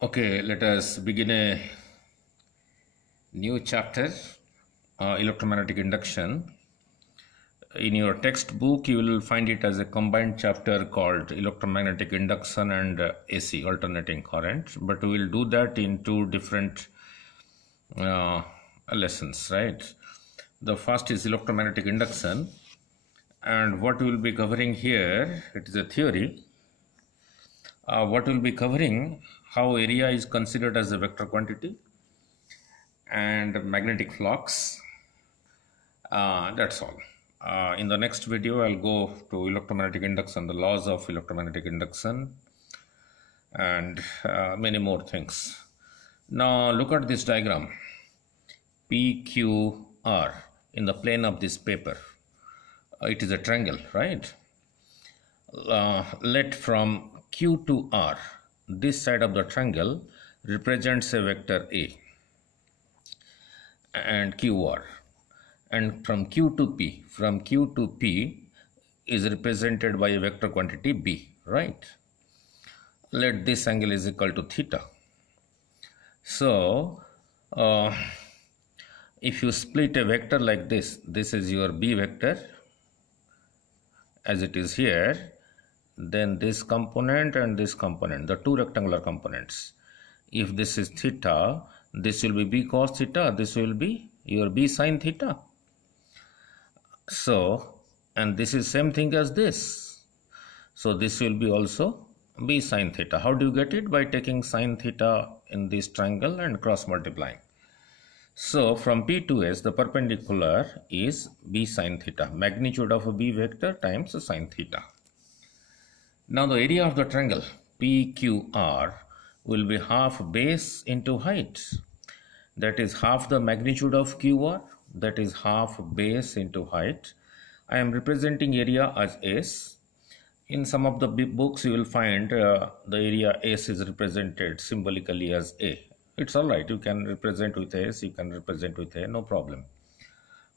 Okay, let us begin a new chapter, electromagnetic induction. In your textbook, you will find it as a combined chapter called electromagnetic induction and AC, alternating current. But we will do that in two different lessons, right? The first is electromagnetic induction, and what we will be covering here, it is a theory. What we will be covering, how area is considered as a vector quantity and magnetic flux. That's all. In the next video, I'll go to electromagnetic induction, the laws of electromagnetic induction, and many more things. Now look at this diagram, PQR in the plane of this paper. It is a triangle, right? Let from Q to R, this side of the triangle represents a vector A and QR, and from Q to P is represented by a vector quantity B, right? Let this angle is equal to theta. So if you split a vector like this is your B vector as it is here, then this component and this component, the two rectangular components, if this is theta, this will be B cos theta, this will be your B sin theta. So, and this is same thing as this, so this will be also B sin theta. How do you get it? By taking sin theta in this triangle and cross multiplying. So from P to S, the perpendicular is B sin theta, magnitude of a B vector times sin theta. Now the area of the triangle PQR will be half base into height. That is half the magnitude of QR, that is half base into height. I am representing area as S. In some of the books you will find the area S is represented symbolically as A. It's alright, you can represent with S, you can represent with A, no problem.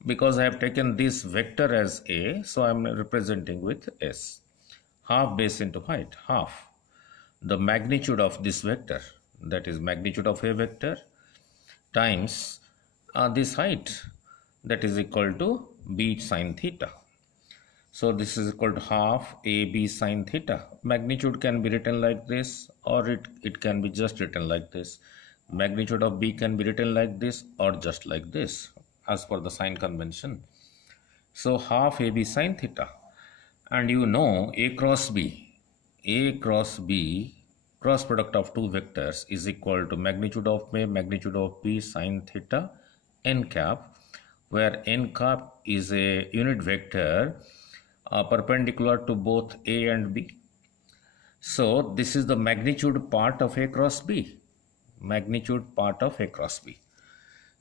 Because I have taken this vector as A, so I am representing with S. Half base into height, half the magnitude of this vector, that is magnitude of a vector times this height, that is equal to B sin theta. So this is equal to half AB sin theta. Magnitude can be written like this, or it can be just written like this. Magnitude of B can be written like this or just like this as per the sign convention. So half AB sin theta. And you know A cross B, cross product of two vectors is equal to magnitude of A, magnitude of B sin theta n cap, where n cap is a unit vector perpendicular to both A and B. So this is the magnitude part of A cross B, magnitude part of A cross B.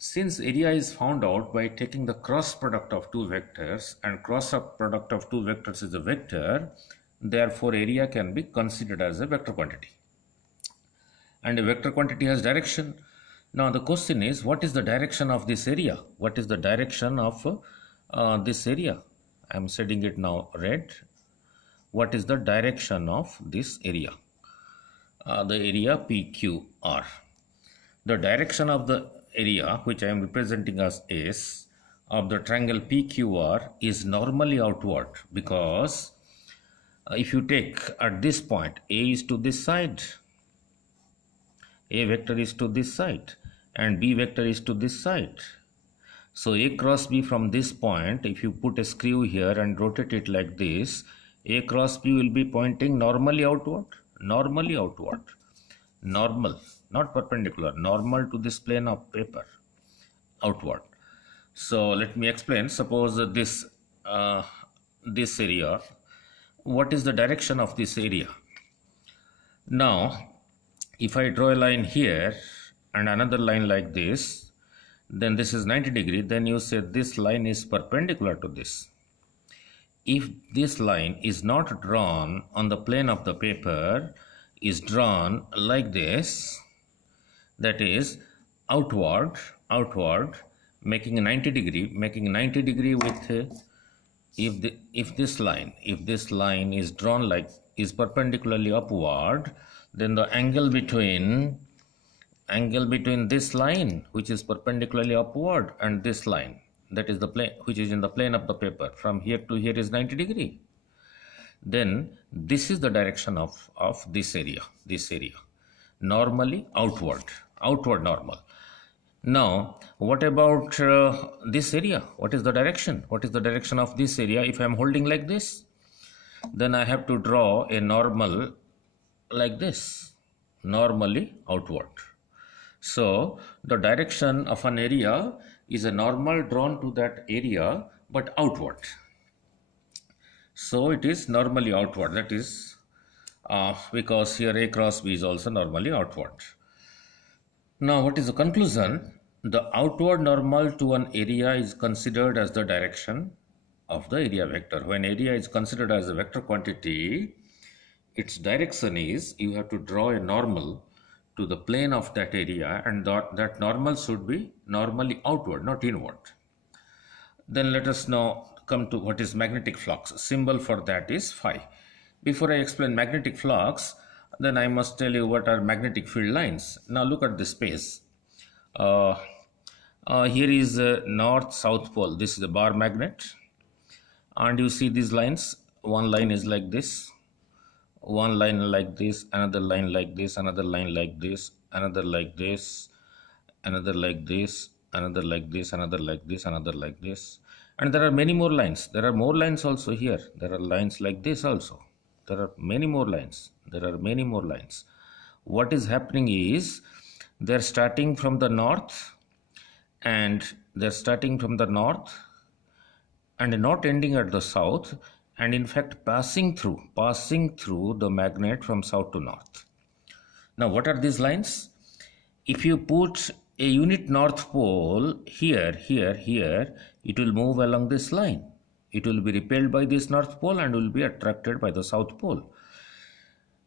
Since area is found out by taking the cross product of two vectors, and cross product of two vectors is a vector, therefore area can be considered as a vector quantity. And a vector quantity has direction. Now the question is, what is the direction of this area? What is the direction of this area? I am setting it now red. What is the direction of this area? The area PQR. The direction of the area, which I am representing as S, of the triangle PQR is normally outward, because if you take at this point, A is to this side, A vector is to this side and B vector is to this side. So A cross B from this point, if you put a screw here and rotate it like this, A cross B will be pointing normally outward, normal, not perpendicular, normal to this plane of paper, outward. So let me explain. Suppose this area, what is the direction of this area? Now if I draw a line here and another line like this, then this is 90 degree, then you say this line is perpendicular to this. If this line is not drawn on the plane of the paper, is drawn like this, that is outward, making 90 degree with if this line is drawn like, is perpendicularly upward, then the angle between angle between this line which is perpendicularly upward and this line, that is the plane which is in the plane of the paper, from here to here is 90 degree. Then this is the direction of this area, normally outward normal. Now what about this area? What is the direction? What is the direction of this area? If I am holding like this, then I have to draw a normal like this, normally outward. So the direction of an area is a normal drawn to that area but outward. So it is normally outward, that is because here A cross B is also normally outward. Now what is the conclusion? The outward normal to an area is considered as the direction of the area vector. When area is considered as a vector quantity, its direction is, you have to draw a normal to the plane of that area, and that normal should be normally outward, not inward. Then let us now come to what is magnetic flux. Symbol for that is phi. Before I explain magnetic flux, then I must tell you what are magnetic field lines. Now look at this space. Here is north south pole. This is a bar magnet, and you see these lines. One line is like this, one line like this, another line like this, another line like this, another like this, another like this, another like this, another like this, another like this. And there are many more lines. There are more lines also here. There are lines like this also. There are many more lines. There are many more lines. What is happening is they're starting from the north, and they're starting from the north and not ending at the south, and in fact passing through the magnet from south to north. Now what are these lines? If you put a unit north pole here, it will move along this line. It will be repelled by this north pole and will be attracted by the south pole.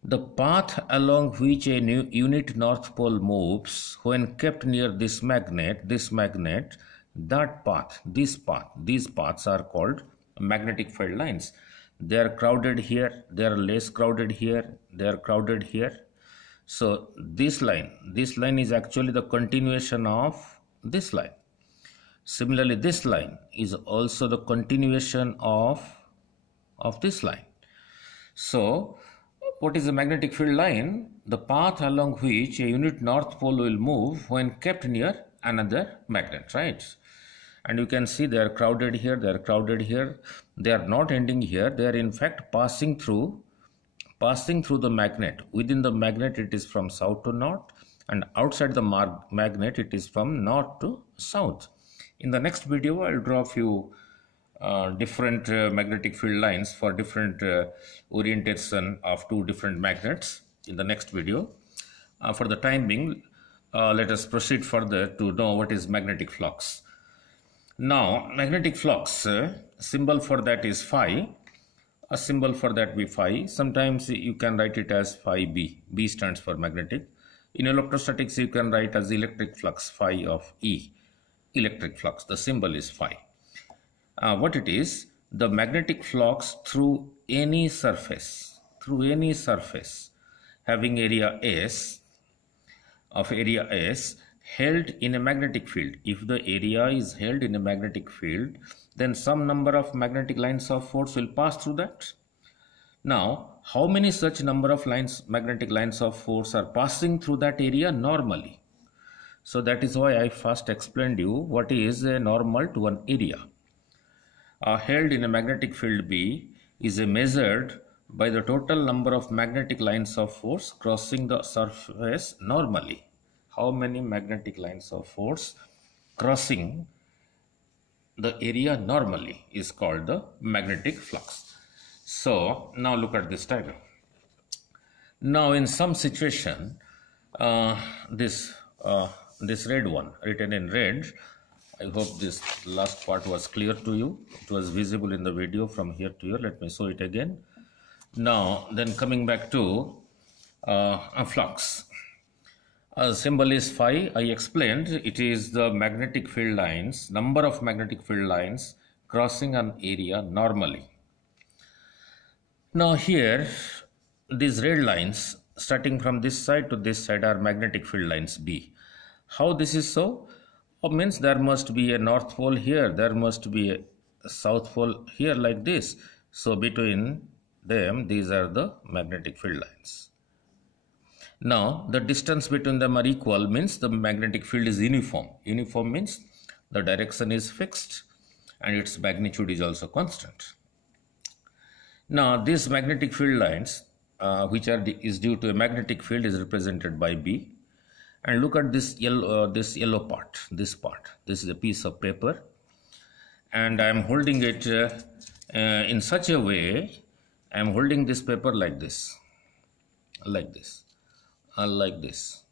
The path along which a new unit north pole moves when kept near this magnet, that path, these paths are called magnetic field lines. They are crowded here, they are less crowded here, they are crowded here. So this line is actually the continuation of this line. Similarly, this line is also the continuation of this line. So what is a magnetic field line? The path along which a unit north pole will move when kept near another magnet, right? And you can see they are crowded here, they are crowded here. They are not ending here. They are in fact passing through the magnet. Within the magnet it is from south to north, and outside the magnet it is from north to south. In the next video I will draw a few different magnetic field lines for different orientation of two different magnets in the next video. For the time being, let us proceed further to know what is magnetic flux. Now magnetic flux, symbol for that is phi. A symbol for that be phi. Sometimes you can write it as phi b. B stands for magnetic. In electrostatics you can write as electric flux phi of E. Electric flux, the symbol is phi. What it is? The magnetic flux through any surface having area S, held in a magnetic field. If the area is held in a magnetic field, then some number of magnetic lines of force will pass through that. Now, how many such number of magnetic lines of force are passing through that area normally? So that is why I first explained you what is a normal to an area. Held in a magnetic field B is measured by the total number of magnetic lines of force crossing the surface normally. How many magnetic lines of force crossing the area normally is called the magnetic flux. So now look at this diagram. Now in some situation, this red one written in red, I hope this last part was clear to you. It was visible in the video from here to here. Let me show it again. Now then, coming back to a flux. Symbol is phi. I explained it is the magnetic field lines, number of magnetic field lines crossing an area normally. Now here, these red lines starting from this side to this side are magnetic field lines B. How this is so? Means there must be a north pole here, there must be a south pole here, like this. So between them, these are the magnetic field lines. Now the distance between them are equal, means the magnetic field is uniform. Uniform means the direction is fixed and its magnitude is also constant. Now these magnetic field lines which is due to a magnetic field is represented by B. And look at this yellow part, this part. This is a piece of paper and I am holding it in such a way. I am holding this paper like this, like this, like this,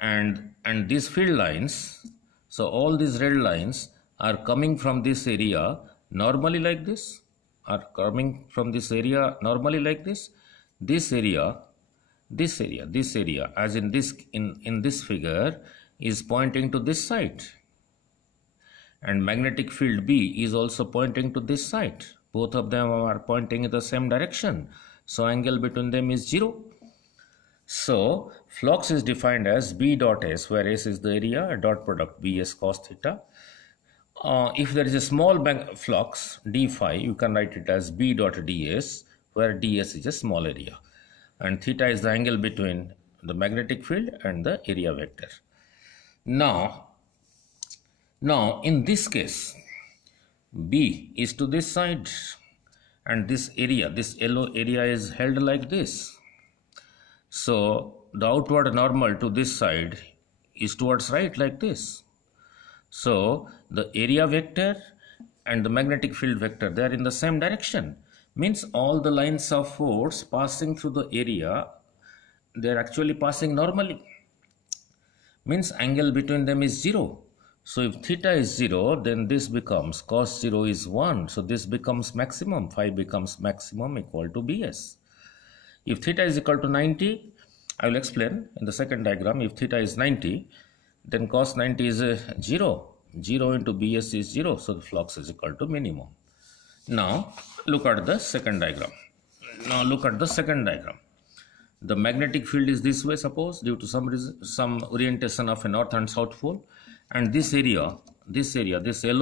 and these field lines, so all these red lines are coming from this area normally like this, are coming from this area normally like this. This area, as in this figure, is pointing to this side, and magnetic field B is also pointing to this side. Both of them are pointing in the same direction, so angle between them is 0. So flux is defined as B dot S, where S is the area, dot product BS cos theta. If there is a small flux d phi, you can write it as B dot ds, where ds is a small area, and theta is the angle between the magnetic field and the area vector. Now in this case, B is to this side and this area, this yellow area, is held like this. So the outward normal to this side is towards right like this. So the area vector and the magnetic field vector, they are in the same direction. Means all the lines of force passing through the area, they are actually passing normally. Means angle between them is 0. So if theta is 0, then this becomes cos 0 is 1. So this becomes maximum. Phi becomes maximum equal to Bs. If theta is equal to 90, I will explain in the second diagram. If theta is 90, then cos 90 is 0. 0 into Bs is 0. So the flux is equal to minimum. Now look at the second diagram. The magnetic field is this way, suppose, due to some orientation of a north and south pole, and this yellow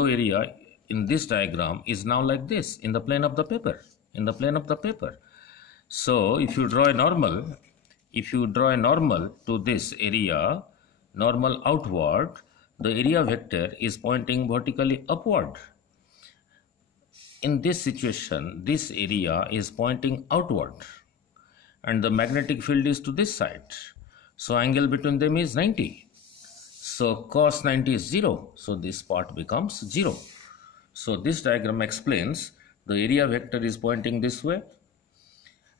area in this diagram is now like this in the plane of the paper. So if you draw a normal to this area, normal outward, the area vector is pointing vertically upward. In this situation, this area is pointing outward and the magnetic field is to this side. So angle between them is 90. So cos 90 is 0. So this part becomes 0. So this diagram explains the area vector is pointing this way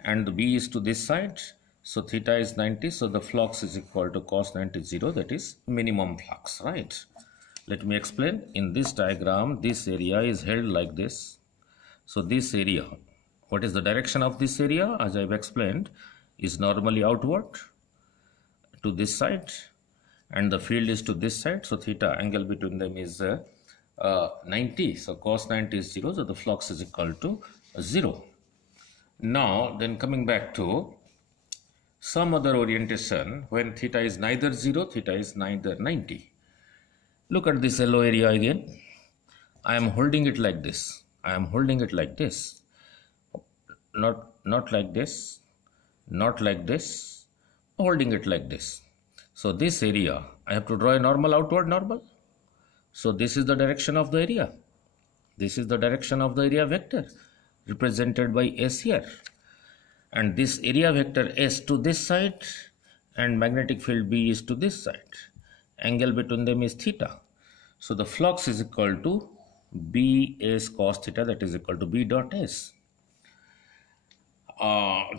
and the B is to this side. So theta is 90. So the flux is equal to cos 90 0. That is minimum flux, right? Let me explain. In this diagram, this area is held like this. So this area, what is the direction of this area? As I have explained, is normally outward to this side and the field is to this side. So theta, angle between them is 90. So cos 90 is 0. So the flux is equal to 0. Now then, coming back to some other orientation, when theta is neither 0, theta is neither 90. Look at this yellow area again. I am holding it like this. Not like this, not like this, holding it like this. So this area, I have to draw a normal, outward normal. So this is the direction of the area. This is the direction of the area vector represented by S here. And this area vector S to this side and magnetic field B is to this side. Angle between them is theta. So the flux is equal to Bs cos theta, that is equal to B dot S.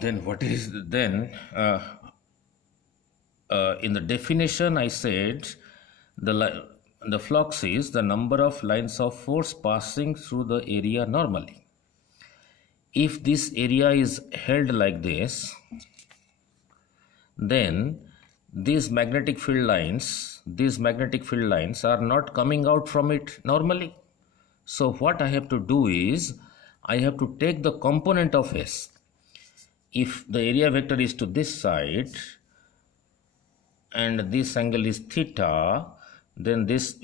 Then what is then? In the definition, I said the flux is the number of lines of force passing through the area normally. If this area is held like this, then these magnetic field lines are not coming out from it normally. So what I have to do is, I have to take the component of S. If the area vector is to this side, and this angle is theta, then this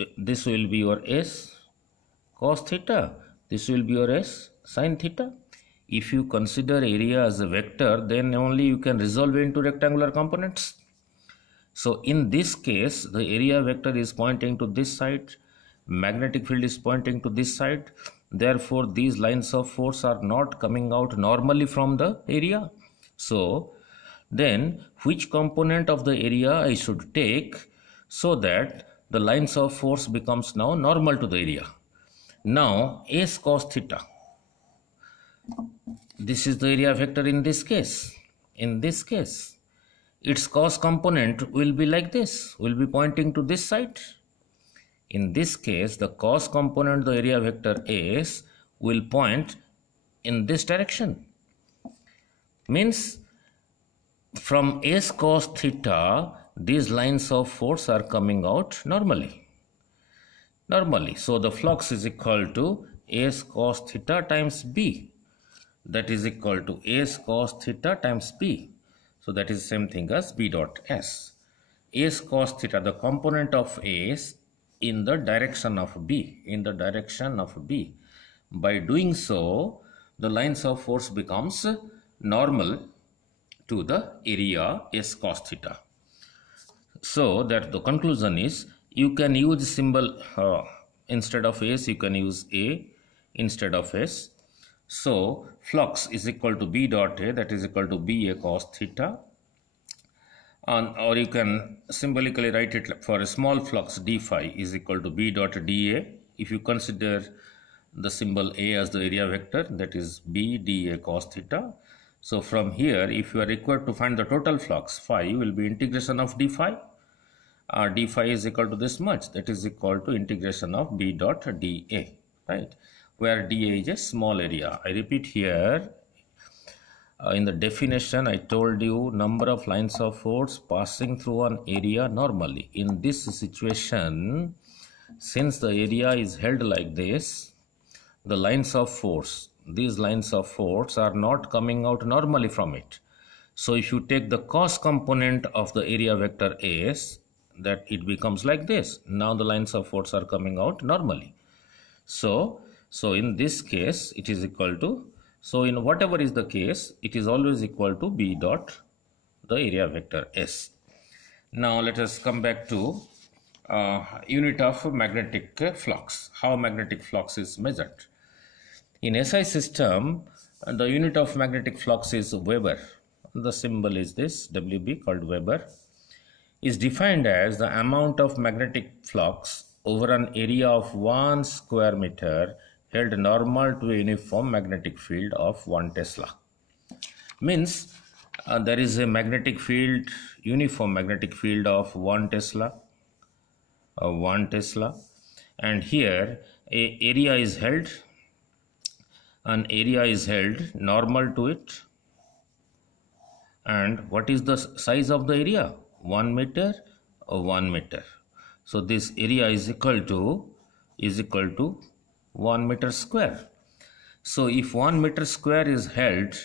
will be your S cos theta, this will be your S sin theta. If you consider area as a vector, then only you can resolve it into rectangular components. So in this case, the area vector is pointing to this side, magnetic field is pointing to this side. Therefore, these lines of force are not coming out normally from the area. So then which component of the area I should take so that the lines of force becomes now normal to the area? Now S cos theta, this is the area vector in this case. In this case, its cos component will be like this, will be pointing to this side. In this case, the cos component, the area vector S, will point in this direction. Means from S cos theta, these lines of force are coming out normally. So the flux is equal to S cos theta times B. That is equal to S cos theta times B. So that is same thing as B dot S. S cos theta, the component of S in the direction of B. By doing so, the lines of force becomes normal to the area S cos theta. So that the conclusion is, you can use symbol instead of S, you can use A instead of S. So flux is equal to B dot A, that is equal to B A cos theta. Or you can symbolically write it for a small flux d phi is equal to B dot dA. If you consider the symbol A as the area vector, that is B dA cos theta. So from here, if you are required to find the total flux, phi will be integration of d phi. D phi is equal to this much, that is equal to integration of B dot dA, right? Where dA is a small area. I repeat here, in the definition I told you number of lines of force passing through an area normally. In this situation, since the area is held like this, the lines of force, these lines of force are not coming out normally from it. So if you take the cos component of the area vector S, that it becomes like this. Now the lines of force are coming out normally. So in this case, it is equal to, so in whatever is the case, it is always equal to B dot the area vector S. Now let us come back to unit of magnetic flux. How magnetic flux is measured. In SI system, the unit of magnetic flux is Weber. The symbol is this, WB, called Weber. Is defined as the amount of magnetic flux over an area of 1 square meter held normal to a uniform magnetic field of 1 Tesla. Means there is a magnetic field, uniform magnetic field of 1 Tesla, and here an area is held normal to it. And what is the size of the area? 1 meter or 1 meter. So this area is equal to 1 meter square. So if 1 meter square is held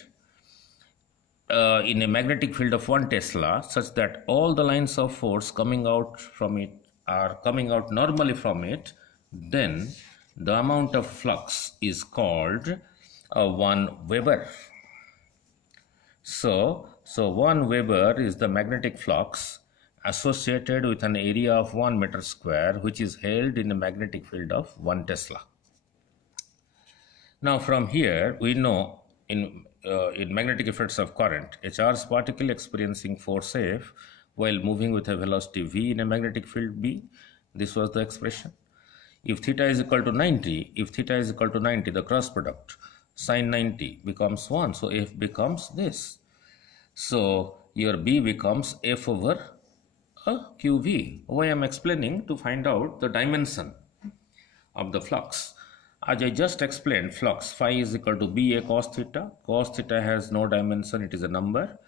in a magnetic field of 1 Tesla, such that all the lines of force coming out from it are coming out normally from it, then the amount of flux is called 1 Weber. So 1 Weber is the magnetic flux associated with an area of 1 meter square, which is held in a magnetic field of 1 Tesla. Now from here, we know in magnetic effects of current, a charged particle experiencing force F while moving with a velocity v in a magnetic field B. This was the expression. If theta is equal to 90, the cross product sine 90 becomes 1. So F becomes this. So your B becomes F over QV. Why I am explaining to find out the dimension of the flux. As I just explained, flux phi is equal to BA cos theta. Cos theta has no dimension, it is a number.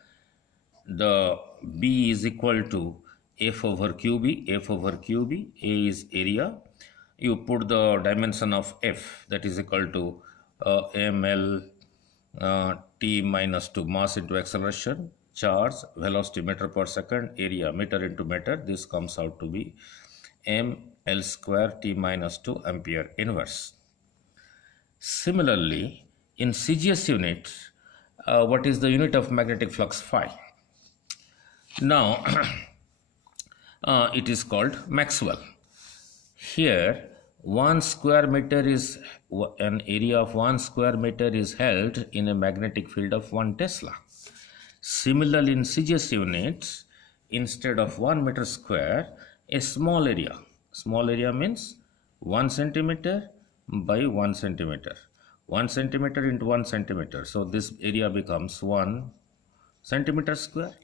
The B is equal to F over QB. A is area. You put the dimension of F, that is equal to ml T minus 2 mass into acceleration. charge, velocity meter per second, area meter into meter. This comes out to be ml square t minus 2 ampere inverse. Similarly, in CGS unit, what is the unit of magnetic flux phi? Now, it is called Maxwell. Here, 1 square meter is an area of 1 square meter is held in a magnetic field of 1 Tesla. Similarly, in CGS units, instead of 1 meter square, a small area means 1 centimeter by 1 centimeter, 1 centimeter into 1 centimeter. So this area becomes 1 centimeter square.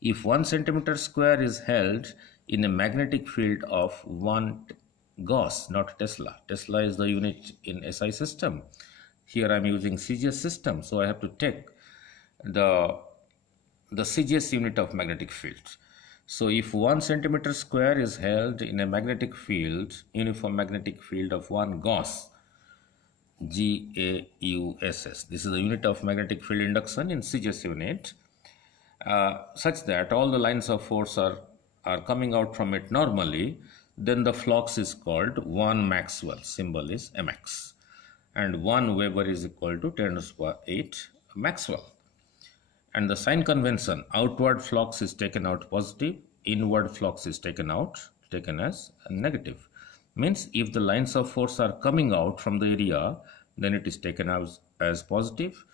If 1 centimeter square is held in a magnetic field of 1 Gauss, not Tesla. Tesla is the unit in SI system. Here I am using CGS system, so I have to take the CGS unit of magnetic field. So if 1 centimeter square is held in a magnetic field, uniform magnetic field of 1 Gauss, Gauss, this is the unit of magnetic field induction in CGS unit, such that all the lines of force are coming out from it normally, then the flux is called 1 Maxwell, symbol is mx, and 1 Weber is equal to 10⁸ Maxwell. And the sign convention, outward flux is taken out positive, inward flux is taken as negative. Means if the lines of force are coming out from the area, then it is taken as positive.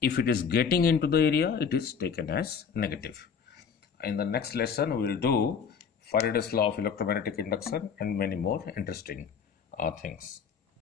If it is getting into the area, it is taken as negative. In the next lesson, we will do Faraday's law of electromagnetic induction and many more interesting things.